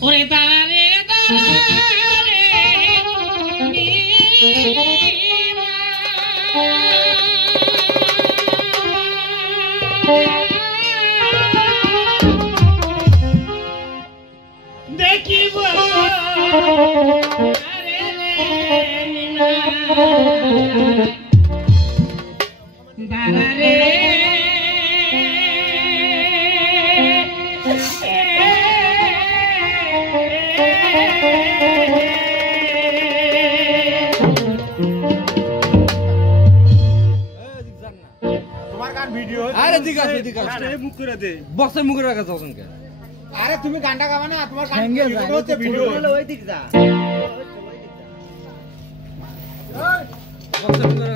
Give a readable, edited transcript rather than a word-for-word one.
ওরে তারে দেখিব দাঁড়ারে আরে দিকা মুখ করে দে বক্সের মুখে রাখা যাওছেন কে আরে তুমি গানটা গাবা না তোমার গান হচ্ছে ভিডিও ওই দিক যা বক্সের মুখে